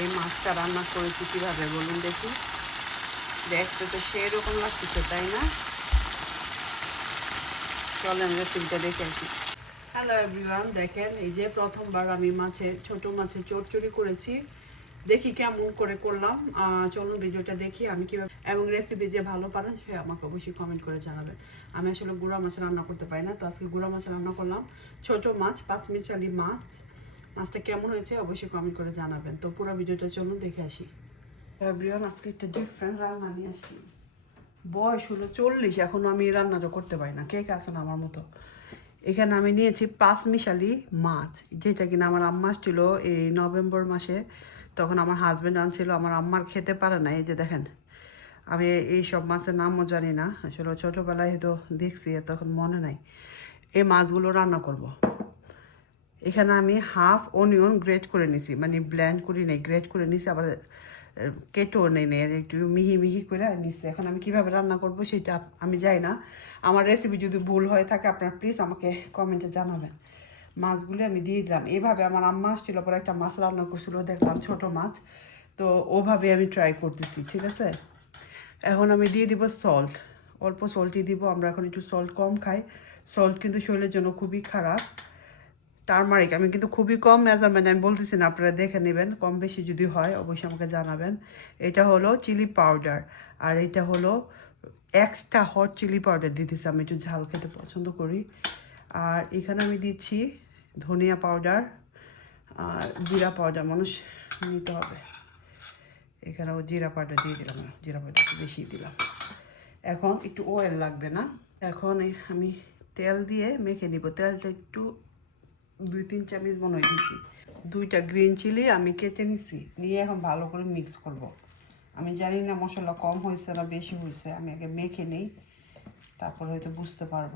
এই মাছটা রান্না করেছি কীভাবে বলুন দেখি? দেখতে তো সেরকম লাগতেছে, তাই না? চলেন রেসিপিটা দেখে আসি। হ্যালো এভরিওয়ান দেখেন, এই যে প্রথমবার আমি মাছের ছোট মাছের চচ্চড়ি করেছি। দেখি কেমন করে করলাম। চলুন ভিডিওটা দেখি আমি কীভাবে এবং রেসিপি যে ভালো পারেন সে আমাকে অবশ্যই কমেন্ট করে জানাবেন। আমি আসলে গুঁড়া মাছ রান্না করতে পারি না, তো আজকে গুঁড়া মাছ রান্না করলাম। ছোট মাছ, পাঁচ মিচালি মাছ। মাছটা কেমন হয়েছে অবশ্যই কমেন্ট করে জানাবেন। তো পুরো ভিডিওটা চলুন দেখে আসি। এভরিওয়ান আজকে একটা ডিফারেন্ট রান্না নিয়ে আসি বয়স হলো চল্লিশ এখনও আমি রান্নাটা করতে পারি না। কে কে আছেন আমার মতো? এখানে আমি নিয়েছি পাঁচ মিশালি মাছ। যেটা কিনা আমার আম্মা ছিল এই নভেম্বর মাসে, তখন আমার হাজব্যান্ড আনছিল। আমার আম্মার খেতে পারে না, এই যে দেখেন। আমি এই সব মাছের নামও জানি না। আসলে ছোটোবেলায় হয়তো দেখছি তখন মনে নাই। এই মাছগুলো রান্না করব। এখানে আমি হাফ অনিয়ন গ্রেট করে নিছি। মানে ব্ল্যান্ড করি নেই গ্রেট করে নিছি, আবার কেটেও নেই নেই একটু মিহি মিহি করে নিছি। এখন আমি কীভাবে রান্না করব সেটা আমি যাই না। আমার রেসিপি যদি ভুল হয়ে থাকে আপনার প্লিজ আমাকে কমেন্টে জানাবেন। মাছগুলি আমি দিয়ে দিলাম। এইভাবে আমার আম্মা আসছিল, পরে একটা মাছ রান্না করছিল, দেখলাম ছোট মাছ। তো ওভাবে আমি ট্রাই করতেছি, ঠিক আছে? এখন আমি দিয়ে দিব সল্ট অল্প সল্টই দিব, আমরা এখন একটু সল্ট কম খাই। সল্ট কিন্তু শরীরের জন্য খুবই খারাপ। টারমারিক আমি কিন্তু খুবই কম মেজারমেন্ট আমি বলতেছি না, আপনারা দেখে নেবেন। কম বেশি যদি হয়, অবশ্যই আমাকে জানাবেন। এটা হলো চিলি পাউডার আর এটা হলো এক্সট্রা হট চিলি পাউডার দিতেছি আমি, একটু ঝাল খেতে পছন্দ করি। আর এখানে আমি দিচ্ছি ধনিয়া পাউডার আর জিরা পাউডার মানুষ নিতে হবে। এখানেও জিরা পাউডার দিয়ে দিলাম, জিরা পাউডার বেশি দিলাম। এখন একটু অয়েল লাগবে না। এখন আমি তেল দিয়ে মেখে নিব। তেলটা একটু দুই তিন চামচ মনে হয় দুইটা গ্রিন চিলি আমি কেটে নিছি নিয়ে এখন ভালো করে মিক্স করব। আমি জানি না মশলা কম হয়েছে না বেশি হয়েছে, আমি আগে মেখে নিই, তারপর হয়তো বুঝতে পারব।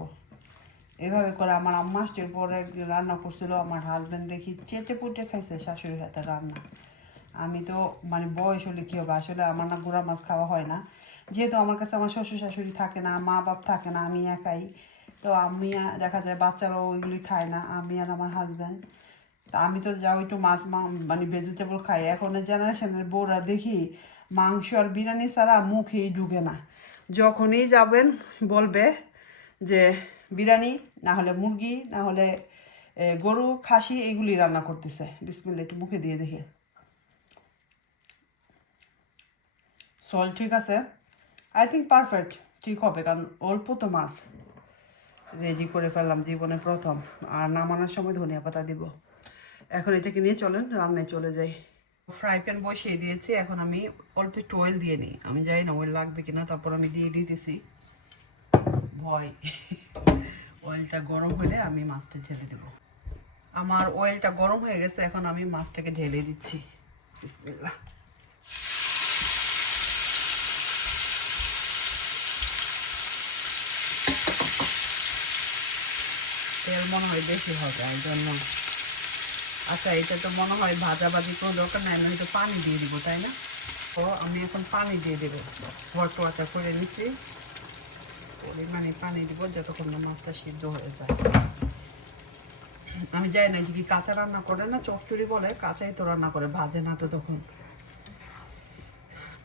এভাবে করে আমার আম্মা আসছিল পরে রান্না করছিল, আমার হাজব্যান্ড দেখি চেটে পুটে খাইছে শাশুড়ির হাতে রান্না। আমি তো মানে বয়স হলে কী হবে? আসলে আমার না গুঁড়া মাছ খাওয়া হয় না। যেহেতু আমার কাছে আমার শ্বশুর শাশুড়ি থাকে না, মা বাপ থাকে না, আমি একাই। তো আমি দেখা যায় বাচ্চারাও ওইগুলি খায় না, আমি আর আমার হাজব্যান্ড তা আমি তো যাও একটু মাছ মানে ভেজিটেবল খাই। এখনের জেনারেশনের বউরা দেখি মাংস আর বিরিয়ানি ছাড়া মুখেই ঢুকে না। যখনই যাবেন বলবে যে বিরিয়ানি, না হলে মুরগি, না হলে গরু, খাসি, এগুলি রান্না করতেছে। বিসমিল্লা একটু মুখে দিয়ে দেখে। সল ঠিক আছে। আই থিঙ্ক পারফেক্ট ঠিক হবে, কারণ অল্প তো মাছ। রেডি করে ফেললাম জীবনে প্রথম। আর নামানোর সময় ধনিয়া পাতা দিব। এখন এটাকে নিয়ে চলেন, রান্নায় চলে যাই। ফ্রাই প্যান বসিয়ে দিয়েছি, এখন আমি অল্প একটু অয়েল দিয়ে নিই। আমি জানি না অয়েল লাগবে কিনা, তারপর আমি দিয়ে দিতেছি। ভয়। অয়েলটা গরম হলে আমি মাছটা ঢেলে দেব। আমার অয়েলটা গরম হয়ে গেছে, এখন আমি মাছটাকে ঢেলে দিচ্ছি। বিসমিল্লাহ। মনে হয় বেশি হবে, এই জন্য। আচ্ছা এটা তো মনে হয় ভাজা ভাজি কোনো দরকার নাই, আমি হয়তো পানি দিয়ে দিব, তাই না? তো আমি এখন পানি দিয়ে দেবো। হট ওয়াটার করে নিচ্ছি পরিমাণে পানি দিব যতক্ষণ না মাছটা সিদ্ধ হয়ে যায়। আমি যাই না যদি কাঁচা রান্না করে না, চচ্চড়ি বলে, কাঁচাই তো রান্না করে, ভাজে না তো তখন।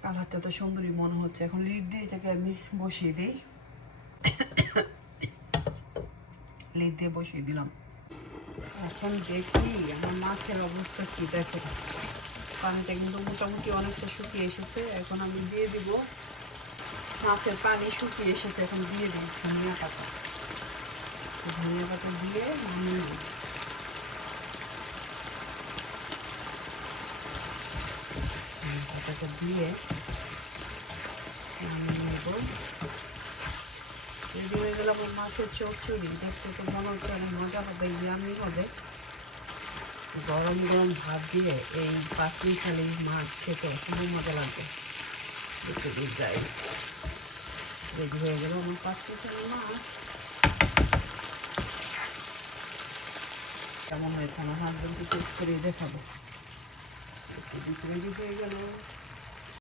কালারটা তো সুন্দরী মনে হচ্ছে। এখন লিড দিয়ে এটাকে আমি বসিয়ে দিই। লিড দিয়ে বসিয়ে দিলাম। এখন দেখি আমার মাছের অবস্থা কি দেখো। পানিটা কিন্তু মোটামুটি অনেকটা শুকিয়ে এসেছে। এখন আমি দিয়ে দিব। মাছের পানি শুকিয়ে এসেছে, এখন দিয়ে দিই ধনিয়া পাতা। ধনিয়া পাতা দিয়ে পাতাটা দিয়ে নেব। রেডি হয়ে গেল আমার মাছের চচ্চড়ি। দেখতে তো মনে হচ্ছে অনেক মজা হবে, ইয়ামি হবে। গরম গরম ভাত দিয়ে এই পাতলি খালি মাছ খেতে খুবই মজা লাগবে দেখতে দিই গাইস রেডি হয়ে গেল আমার পাতলি খালি মাছ। কেমন হয়েছে আমার হাজবেন্ডকে টেস্ট করে দেখাবো? রেডি হয়ে গেল।